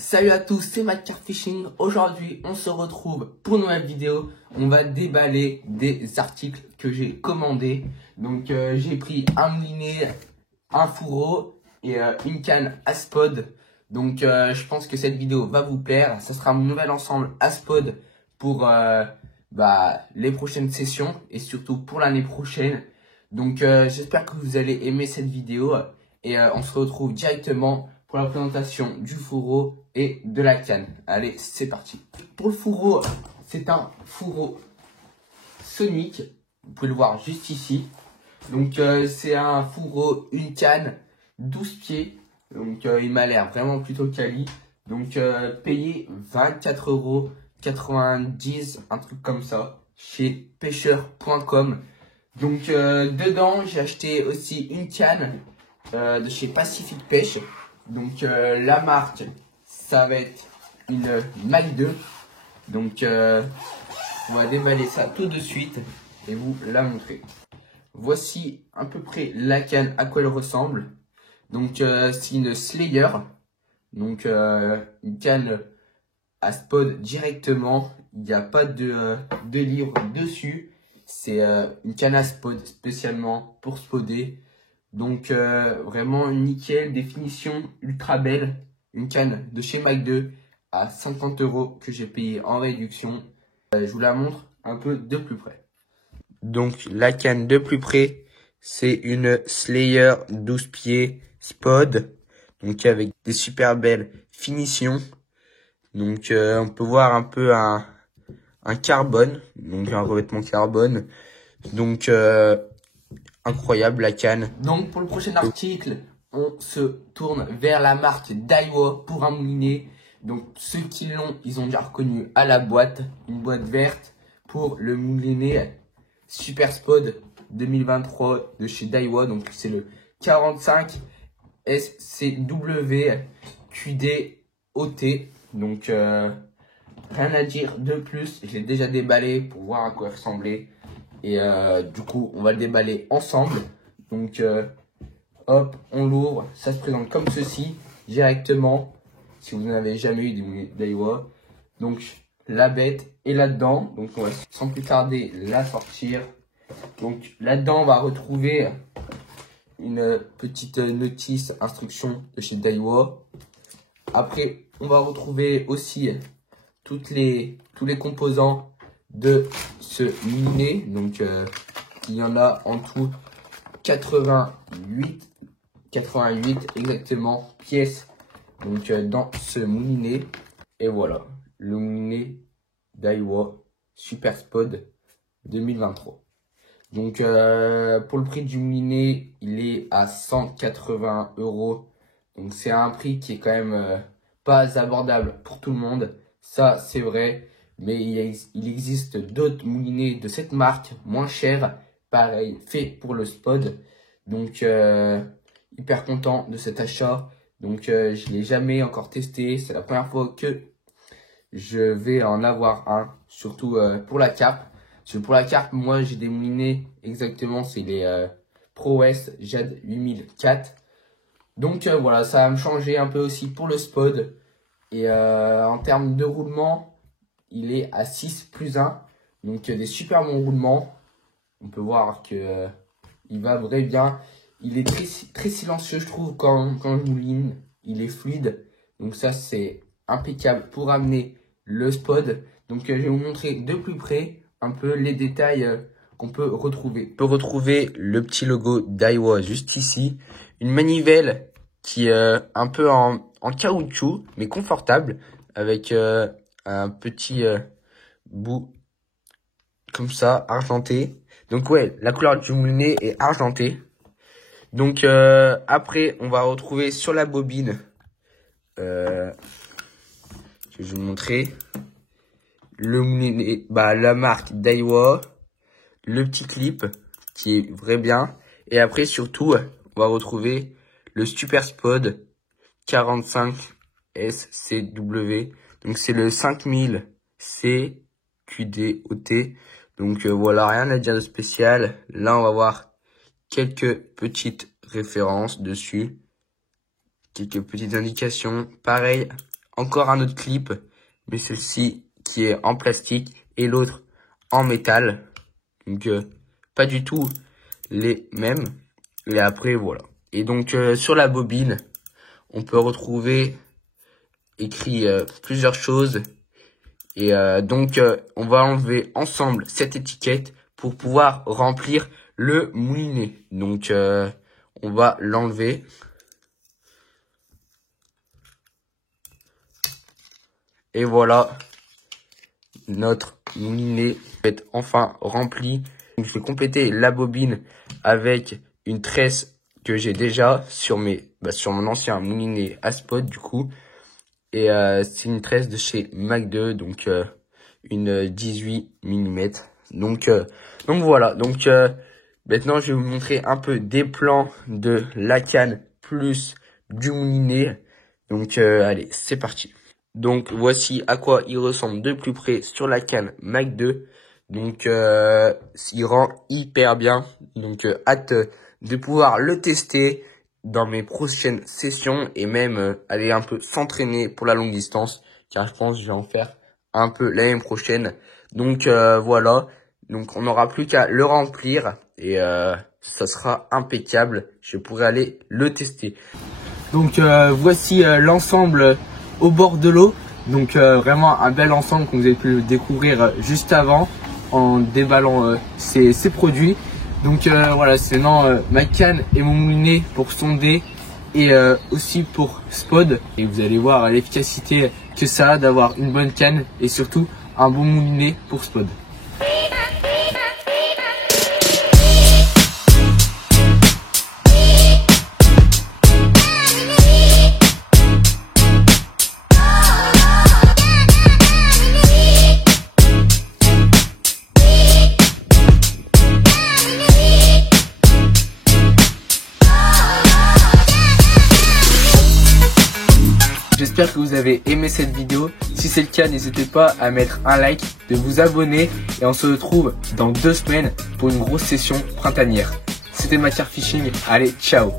Salut à tous, c'est Matt Fishing. Aujourd'hui, on se retrouve pour une nouvelle vidéo. On va déballer des articles que j'ai commandés. Donc, j'ai pris un moulinet, un fourreau et une canne Aspod. Donc, je pense que cette vidéo va vous plaire. Ça sera mon nouvel ensemble Aspod pour les prochaines sessions et surtout pour l'année prochaine. Donc, j'espère que vous allez aimer cette vidéo et on se retrouve directement pour la présentation du fourreau et de la canne. Allez, c'est parti. Pour le fourreau, c'est un fourreau Sonic. Vous pouvez le voir juste ici. Donc, c'est un fourreau, une canne, 12 pieds. Donc, il m'a l'air vraiment plutôt quali. Donc, payé 24,90 €, un truc comme ça, chez pêcheur.com. Donc, dedans, j'ai acheté aussi une canne de chez Pacific Pêche. Donc la marque, ça va être une Mac 2. Donc on va déballer ça tout de suite et vous la montrer. Voici à peu près la canne à quoi elle ressemble. Donc c'est une Slayer. Donc une canne à spod directement. Il n'y a pas de livre dessus. C'est une canne à spod spécialement pour spoder. Donc vraiment nickel, définition ultra belle, une canne de chez Mac 2 à 50 € que j'ai payé en réduction. Je vous la montre un peu de plus près. Donc la canne de plus près, c'est une Slayer 12 pieds Spod, donc avec des super belles finitions. Donc on peut voir un peu un carbone, donc un revêtement carbone. Donc incroyable la canne. Donc pour le prochain article, on se tourne vers la marque Daiwa pour un moulinet. Donc ceux qui l'ont, ils ont déjà reconnu à la boîte, une boîte verte pour le moulinet Super Spod 2023 de chez Daiwa. Donc c'est le 45 SCW QD-OT. Donc rien à dire de plus, je l'ai déjà déballé pour voir à quoi il ressemblait. Et du coup, on va le déballer ensemble. Donc, hop, on l'ouvre. Ça se présente comme ceci, directement. Si vous n'avez jamais eu des Daiwa. Donc, la bête est là-dedans. Donc, on va sans plus tarder la sortir. Donc, là-dedans, on va retrouver une petite notice instruction de chez Daiwa. Après, on va retrouver aussi tous les composants de ce moulinet. Donc il y en a en tout 88 exactement pièces donc dans ce moulinet. Et voilà, le moulinet Daiwa Super Spod 2023. Donc pour le prix du moulinet, il est à 180 €. Donc c'est un prix qui est quand même pas abordable pour tout le monde. Ça c'est vrai. Mais il existe d'autres moulinets de cette marque, moins chers, pareil, fait pour le spod. Donc, hyper content de cet achat. Donc, je ne l'ai jamais encore testé. C'est la première fois que je vais en avoir un, surtout pour la carpe. Parce que pour la carpe, moi, j'ai des moulinets, exactement, c'est les ProWest JAD 8004. Donc, voilà, ça va me changer un peu aussi pour le spod. Et en termes de roulement, il est à 6+1, donc des super bons roulements. On peut voir que il va vraiment bien. Il est très silencieux, je trouve, quand je mouline. Il est fluide, donc ça c'est impeccable pour amener le spod. Donc je vais vous montrer de plus près un peu les détails qu'on peut retrouver. On peut retrouver le petit logo Daiwa juste ici, une manivelle qui est un peu en caoutchouc mais confortable avec un petit bout comme ça, argenté. Donc ouais, la couleur du moulinet est argentée. Donc après, on va retrouver sur la bobine, je vais vous montrer, le moulinet, la marque Daiwa, le petit clip qui est vrai bien. Et après surtout, on va retrouver le Super Spod 45 SCW. Donc c'est le 5000 CQD-OT. Donc voilà, rien à dire de spécial. Là, on va voir quelques petites références dessus. Quelques petites indications. Pareil, encore un autre clip, mais celui-ci qui est en plastique et l'autre en métal. Donc pas du tout les mêmes. Et après voilà. Et donc sur la bobine, on peut retrouver écrit plusieurs choses. Et donc on va enlever ensemble cette étiquette pour pouvoir remplir le moulinet. Donc on va l'enlever. Et voilà, notre moulinet est enfin rempli. Donc, je vais compléter la bobine avec une tresse que j'ai déjà sur mon ancien moulinet à spot du coup. Et c'est une tresse de chez Mach 2, donc une 18 mm. Donc voilà, donc maintenant je vais vous montrer un peu des plans de la canne plus du moulinet. Donc allez, c'est parti. Donc voici à quoi il ressemble de plus près sur la canne Mach 2. Donc il rend hyper bien. Donc hâte de pouvoir le tester dans mes prochaines sessions et même aller un peu s'entraîner pour la longue distance, car je pense que je vais en faire un peu l'année prochaine. Donc voilà, donc on n'aura plus qu'à le remplir et ça sera impeccable. Je pourrai aller le tester. Donc voici l'ensemble au bord de l'eau. Donc vraiment un bel ensemble que vous avez pu découvrir juste avant en déballant ces produits. Donc voilà, c'est maintenant ma canne et mon moulinet pour sonder et aussi pour spod. Et vous allez voir l'efficacité que ça a d'avoir une bonne canne et surtout un bon moulinet pour spod. J'espère que vous avez aimé cette vidéo. Si c'est le cas, n'hésitez pas à mettre un like, de vous abonner et on se retrouve dans 2 semaines pour une grosse session printanière. C'était Matière Fishing. Allez, ciao!